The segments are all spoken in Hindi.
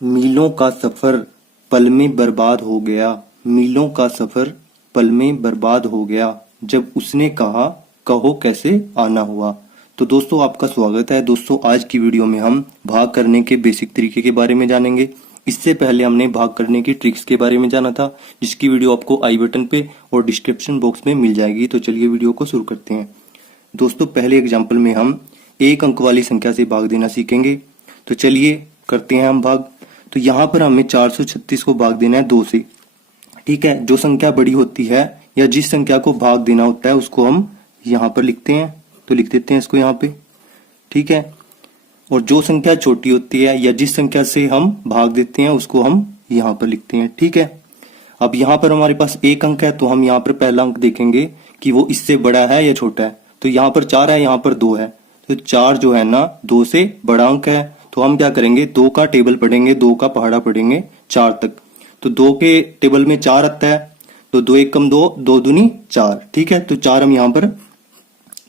मीलों का सफर पल में बर्बाद हो गया। मीलों का सफर पल में बर्बाद हो गया जब उसने कहा कहो कैसे आना हुआ। तो दोस्तों आपका स्वागत है। दोस्तों आज की वीडियो में हम भाग करने के बेसिक तरीके के बारे में जानेंगे। इससे पहले हमने भाग करने की ट्रिक्स के बारे में जाना था, जिसकी वीडियो आपको आई बटन पे और डिस्क्रिप्शन बॉक्स में मिल जाएगी। तो चलिए वीडियो को शुरू करते हैं। दोस्तों पहले एग्जाम्पल में हम एक अंक वाली संख्या से भाग देना सीखेंगे। तो चलिए करते हैं हम भाग। तो यहाँ पर हमें 436 को भाग देना है 2 से। ठीक है, जो संख्या बड़ी होती है या जिस संख्या को भाग देना होता है उसको हम यहाँ पर लिखते हैं। तो लिख देते हैं इसको यहाँ पे। ठीक है, और जो संख्या छोटी होती है या जिस संख्या से हम भाग देते हैं उसको हम यहाँ पर लिखते हैं। ठीक है, अब यहाँ पर हमारे पास एक अंक है तो हम यहाँ पर पहला अंक देखेंगे कि वो इससे बड़ा है या छोटा है। तो यहाँ पर 4 है, यहाँ पर 2 है। तो 4 जो है ना 2 से बड़ा अंक है। तो हम क्या करेंगे, 2 का टेबल पढ़ेंगे, 2 का पहाड़ा पढ़ेंगे 4 तक। तो 2 के टेबल में 4 आता है। तो 2 एक कम 2, 2 दूनी 4। ठीक है, तो 4 हम यहाँ पर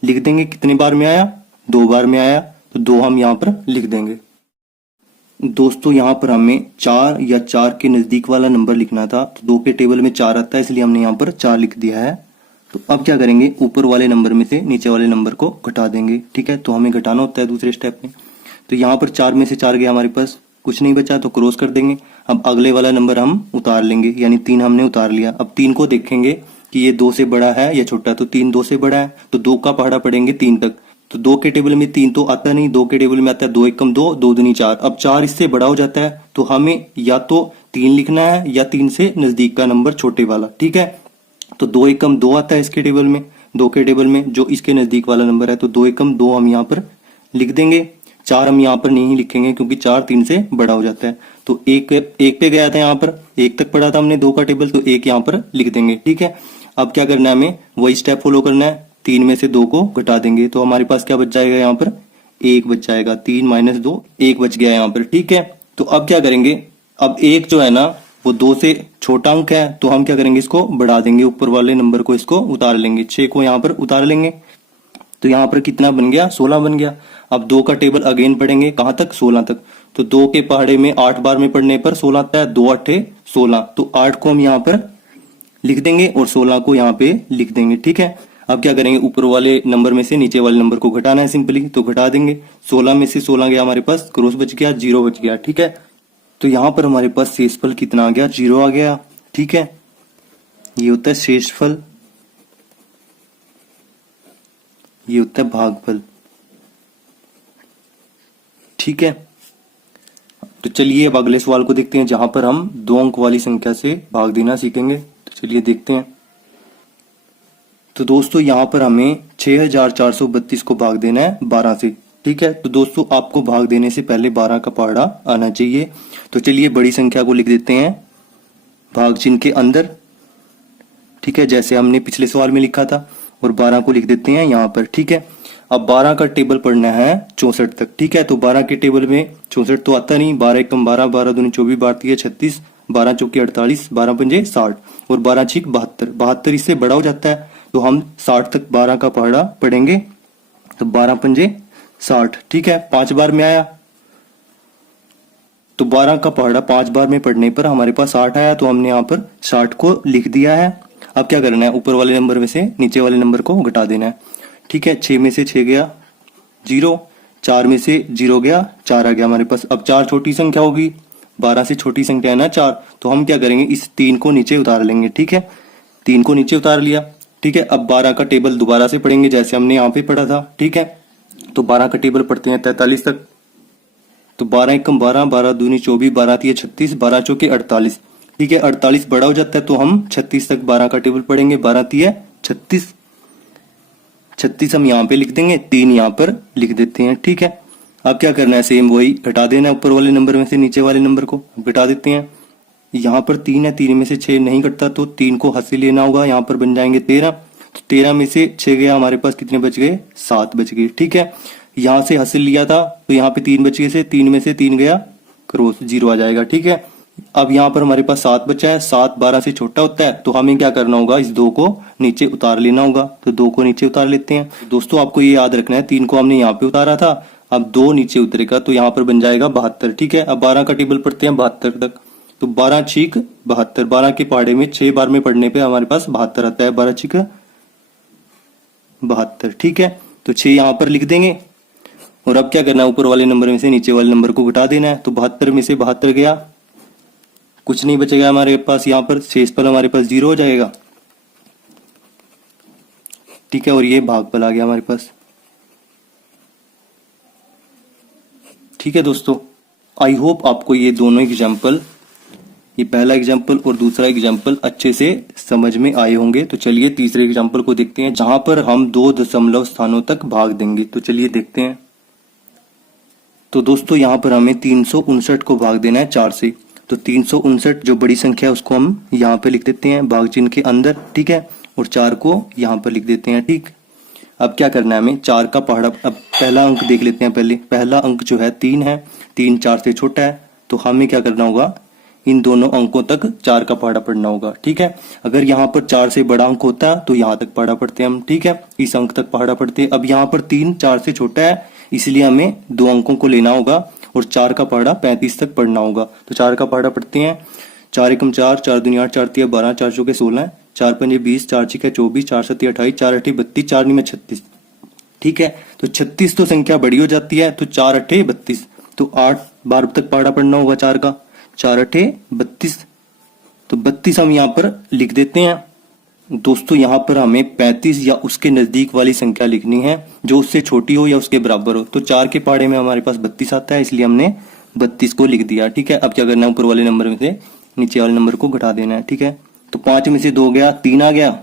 लिख देंगे। कितने बार में आया, 2 बार में आया। तो 2 हम यहाँ पर लिख देंगे। दोस्तों यहाँ पर हमें 4 या 4 के नजदीक वाला नंबर लिखना था। तो 2 के टेबल में 4 आता है, इसलिए हमने यहाँ पर 4 लिख दिया है। तो अब क्या करेंगे, ऊपर वाले नंबर में से नीचे वाले नंबर को घटा देंगे। ठीक है, तो हमें घटाना होता है दूसरे स्टेप में। तो यहाँ पर 4 में से 4 गया, हमारे पास कुछ नहीं बचा तो क्रॉस कर देंगे। अब अगले वाला नंबर हम उतार लेंगे, यानी 3 हमने उतार लिया। अब 3 को देखेंगे कि ये 2 से बड़ा है या छोटा। तो 3 2 से बड़ा है, तो 2 का पहाड़ा पढ़ेंगे 3 तक। तो 2 के टेबल में 3 तो आता नहीं, 2 के टेबल में आता है 2 एक कम 2, 2 दूनी 4। अब 4 इससे बड़ा हो जाता है, तो हमें या तो 3 लिखना है या 3 से नजदीक का नंबर छोटे वाला। ठीक है, तो 2 एक कम 2 आता है इसके टेबल में, 2 के टेबल में जो इसके नजदीक वाला नंबर है। तो 2 एक कम 2 हम यहाँ पर लिख देंगे। 4 हम यहाँ पर नहीं लिखेंगे क्योंकि 4 3 से बड़ा हो जाता है। तो एक पे गया था, यहाँ पर 1 तक पढ़ा था हमने 2 का टेबल, तो 1 यहाँ पर लिख देंगे। ठीक है, अब क्या करना है, हमें वही स्टेप फॉलो करना है। 3 में से 2 को घटा देंगे, तो हमारे पास क्या बच जाएगा, यहाँ पर 1 बच जाएगा। 3 माइनस 2 1 बच गया यहाँ पर। ठीक है, तो अब क्या करेंगे, अब 1 जो है ना वो 2 से छोटा अंक है, तो हम क्या करेंगे, इसको बढ़ा देंगे। ऊपर वाले नंबर को इसको उतार लेंगे, 6 को यहाँ पर उतार लेंगे। तो यहाँ पर कितना बन गया, 16 बन गया। अब 2 का टेबल अगेन पढ़ेंगे, कहां तक, 16 तक। तो 2 के पहाड़े में 8 बार में पढ़ने पर 16 आता है, 2 8 16। तो 8 को हम यहाँ पर लिख देंगे और 16 को यहाँ पे लिख देंगे। ठीक है, अब क्या करेंगे, ऊपर वाले नंबर में से नीचे वाले नंबर को घटाना है सिंपली। तो घटा देंगे, 16 में से 16 गया, हमारे पास क्रॉस बच गया, 0 बच गया। ठीक है, तो यहाँ पर हमारे पास शेषफल कितना आ गया, 0 आ गया। ठीक है, ये होता है शेषफल, ये होता है भागफल। ठीक है, तो चलिए अब अगले सवाल को देखते हैं, जहां पर हम 2 अंक वाली संख्या से भाग देना सीखेंगे। तो चलिए देखते हैं। तो दोस्तों यहाँ पर हमें 6432 को भाग देना है 12 से। ठीक है, तो दोस्तों आपको भाग देने से पहले 12 का पहाड़ा आना चाहिए। तो चलिए बड़ी संख्या को लिख देते हैं भाग चिन्ह के अंदर। ठीक है, जैसे हमने पिछले सवाल में लिखा था, और 12 को लिख देते हैं यहाँ पर। ठीक है, अब 12 का टेबल पढ़ना है 64 तक। ठीक है, तो 12 के टेबल में 64 तो आता नहीं, 12 एकम 12, 12 दूनी 24, 12 तिया 36, 12 चौके 48, 12 पंजे 60 और 12 छीक 72। 72 इससे बड़ा हो जाता है, तो हम 60 तक 12 का पहाड़ा पढ़ेंगे। तो 12 पंजे 60। ठीक है, 5 बार में आया, तो 12 का पहाड़ा 5 बार में पढ़ने पर हमारे पास 60 आया। तो हमने यहाँ पर 60 को लिख दिया है। अब क्या करना है, ऊपर वाले नंबर में से नीचे वाले नंबर को घटा देना है। ठीक है, 6 में से 6 गया 0, 4 में से 0 गया 4 आ गया हमारे पास। अब 4 छोटी संख्या होगी, 12 से छोटी संख्या है ना 4, तो हम क्या करेंगे, इस 3 को नीचे उतार लेंगे। ठीक है, 3 को नीचे उतार लिया। ठीक है, अब 12 का टेबल दोबारा से पढ़ेंगे जैसे हमने यहाँ पे पढ़ा था। ठीक है, तो 12 का टेबल पढ़ते हैं 43 तक। तो 12 एकम 12, 12 दूनी 24, 12 तिया 36, 12 चौके 48। ठीक है, 48 बड़ा हो जाता है, तो हम 36 तक 12 का टेबल पढ़ेंगे, 12 तिया 36। 36 हम यहाँ पे लिख देंगे, 3 यहाँ पर लिख देते हैं। ठीक है, अब क्या करना है, सेम वही घटा देना है। ऊपर वाले नंबर में से नीचे वाले नंबर को घटा देते हैं। यहाँ पर 3 है, 3 में से 6 नहीं कटता, तो 3 को हाथ से लेना होगा, यहाँ पर बन जाएंगे 13। तो 13 में से 6 गया, हमारे पास कितने बच गए, 7 बच गए। ठीक है, यहाँ से हासिल लिया था, तो यहाँ पे 3 बच गए से 3 में से 3 गया, क्रॉस 0 आ जाएगा। ठीक है, अब यहाँ पर हमारे पास 7 बचा है। 7 12 से छोटा होता है, तो हमें क्या करना होगा, इस 2 को नीचे उतार लेना होगा। तो 2 को नीचे उतार लेते हैं। दोस्तों आपको ये याद रखना है, 3 को हमने यहाँ पे उतारा था, अब 2 नीचे उतरेगा तो यहाँ पर बन जाएगा 72। ठीक है, अब 12 का टेबल पढ़ते हैं 72 तक। तो 12 छीक 72, 12 के पहाड़े में 6 बार में पढ़ने पे हमारे पास 72 आता है। 12 छीक 72। ठीक है, तो 6 यहाँ पर लिख देंगे। और अब क्या करना है, ऊपर वाले नंबर में से नीचे वाले नंबर को घटा देना है। तो 72 में से 72 गया, कुछ नहीं बचेगा हमारे पास। यहाँ पर शेषफल हमारे पास 0 हो जाएगा। ठीक है, और ये भागफल आ गया हमारे पास। ठीक है दोस्तों, आई होप आपको ये दोनों एग्जाम्पल, ये पहला एग्जाम्पल और दूसरा एग्जाम्पल अच्छे से समझ में आए होंगे। तो चलिए तीसरे एग्जाम्पल को देखते हैं, जहां पर हम 2 दशमलव स्थानों तक भाग देंगे। तो चलिए देखते हैं। तो दोस्तों यहाँ पर हमें 359 को भाग देना है 4 से। तो 359 जो बड़ी संख्या है उसको हम यहाँ पे लिख देते हैं भाग चिन्ह के अंदर। ठीक है, और 4 को यहाँ पर लिख देते हैं। ठीक, अब क्या करना है हमें, 4 का पहाड़ा, अब पहला अंक देख लेते हैं पहले। पहला अंक जो है 3 है, 3 4 से छोटा है, तो हमें क्या करना होगा, इन दोनों अंकों तक 4 का पहाड़ा पढ़ना होगा। ठीक है, अगर यहाँ पर 4 से बड़ा अंक होता है तो यहाँ तक पहाड़ा पढ़ते हैं हम। ठीक है, इस अंक तक पहाड़ा पढ़ते हैं। अब यहाँ पर 3 4 से छोटा है, इसलिए हमें 2 अंकों को लेना होगा और 4 का पहाड़ा 35 तक पढ़ना होगा। तो 4 का पहाड़ा पढ़ते हैं। 4 एकम 4, 4 दूनी 8, 4 तिया 12, 4 चौके 16, 4 पंजे 20, 4 छिके 24, 4 सत्ती 28, 4 अठे 32, 4 नी में 36। ठीक है, तो 36 तो संख्या बड़ी हो जाती है, तो 4 अठे 32, तो 8 बार तक पहाड़ा पढ़ना होगा 4 का। 4 अठे 32, तो 32 हम यहाँ पर लिख देते हैं। दोस्तों यहाँ पर हमें 35 या उसके नजदीक वाली संख्या लिखनी है, जो उससे छोटी हो या उसके बराबर हो। तो 4 के पहाड़े में हमारे पास 32 आता है, इसलिए हमने 32 को लिख दिया। ठीक है, अब क्या करना है, ऊपर वाले नंबर में से नीचे वाले नंबर को घटा देना है। ठीक है, तो 5 में से 2 गया, 3 आ गया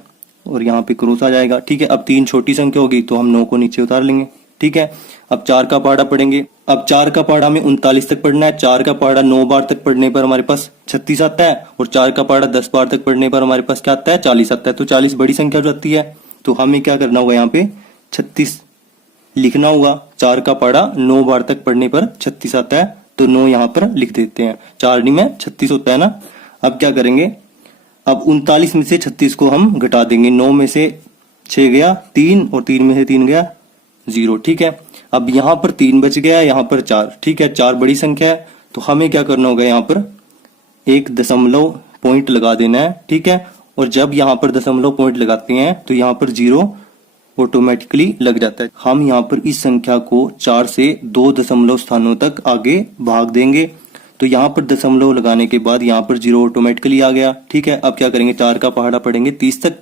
और यहाँ पे क्रॉस आ जाएगा। ठीक है, अब 3 छोटी संख्या होगी तो हम 9 को नीचे उतार लेंगे। ठीक है, अब 4 का पहाड़ा पढ़ेंगे। अब 4 का पहाड़ा में 39 तक पढ़ना है। 4 का पहाड़ा 9 बार तक पढ़ने पर हमारे पास 36 आता है, और 4 का पहाड़ा 10 बार तक पढ़ने पर हमारे पास क्या आता है, 40 आता है। तो 40 बड़ी संख्या हो जाती है, तो हमें क्या करना होगा, यहाँ पे 36 लिखना होगा। 4 का पहाड़ा 9 बार तक पढ़ने पर 36 आता है, तो 9 यहाँ पर लिख देते हैं। 4 नी में 36 होता है ना। अब क्या करेंगे, अब 39 में से 36 को हम घटा देंगे। 9 में से 6 गया 3, और 3 में से 3 गया 0। ठीक है, अब यहाँ पर 3 बच गया, यहाँ पर 4। ठीक है, 4 बड़ी संख्या है, तो हमें क्या करना होगा, यहाँ पर एक दशमलव पॉइंट लगा देना है। ठीक है, और जब यहाँ पर दशमलव पॉइंट लगाते हैं तो यहाँ पर 0 ऑटोमेटिकली लग जाता है। हम यहाँ पर इस संख्या को 4 से 2 दशमलव स्थानों तक आगे भाग देंगे। तो यहाँ पर दशमलव लगाने के बाद यहाँ पर 0 ऑटोमेटिकली आ गया। ठीक है, अब क्या करेंगे, 4 का पहाड़ा पढ़ेंगे 30 तक।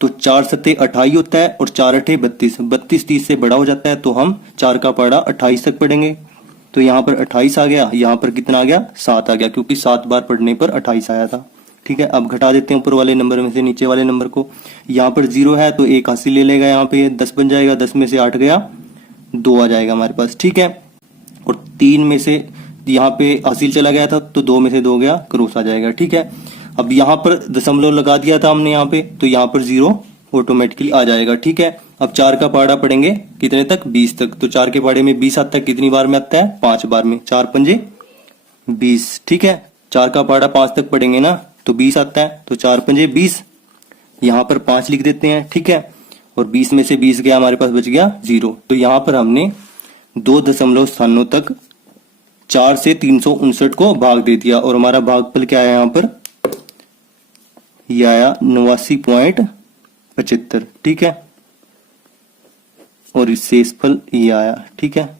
तो 4 सत्ते 28 होता है, और 4 अठे 32, 32 30 से बड़ा हो जाता है, तो हम 4 का पहाड़ा 28 तक पढ़ेंगे। तो यहाँ पर 28 आ गया, यहाँ पर कितना आ गया, 7 आ गया, क्योंकि 7 बार पढ़ने पर 28 आया था। ठीक है, अब घटा देते हैं ऊपर वाले नंबर में से नीचे वाले नंबर को। यहाँ पर 0 है तो 1 हासिल ले लेगा, यहाँ पे 10 बन जाएगा, 10 में से 8 गया, 2 आ जाएगा हमारे पास। ठीक है, और 3 में से यहाँ पे हासिल चला गया था, तो 2 में से 2 गया, क्रॉस आ जाएगा। ठीक है, अब यहाँ पर दशमलव लगा दिया था हमने यहाँ पे, तो यहाँ पर 0 ऑटोमेटिकली आ जाएगा। ठीक है, अब 4 का पहाड़ा पढ़ेंगे कितने तक, 20 तक। तो 4 के पहाड़े में 20 आता है, कितनी बार में आता है, 5 बार में। 4 पंजे 20। ठीक है, 4 का पहाड़ा 5 तक पढ़ेंगे ना, तो 20 आता है, तो 4 पंजे 20, यहाँ पर 5 लिख देते हैं। ठीक है, और 20 में से 20 गया, हमारे पास बच गया 0। तो यहाँ पर हमने 2 दशमलव स्थानों तक 4 से 359 को भाग दे दिया, और हमारा भागफल क्या है, यहाँ पर ये आया 89.75। ठीक है, और शेषफल ये आया। ठीक है,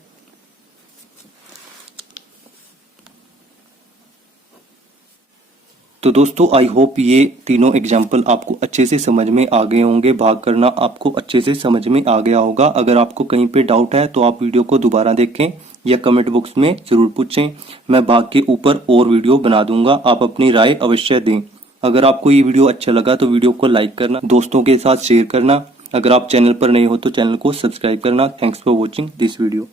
तो दोस्तों आई होप ये तीनों एग्जाम्पल आपको अच्छे से समझ में आ गए होंगे। भाग करना आपको अच्छे से समझ में आ गया होगा। अगर आपको कहीं पे डाउट है तो आप वीडियो को दोबारा देखें या कमेंट बॉक्स में जरूर पूछें। मैं भाग के ऊपर और वीडियो बना दूंगा, आप अपनी राय अवश्य दें। अगर आपको ये वीडियो अच्छा लगा तो वीडियो को लाइक करना, दोस्तों के साथ शेयर करना। अगर आप चैनल पर नए हो तो चैनल को सब्सक्राइब करना। Thanks for watching this video.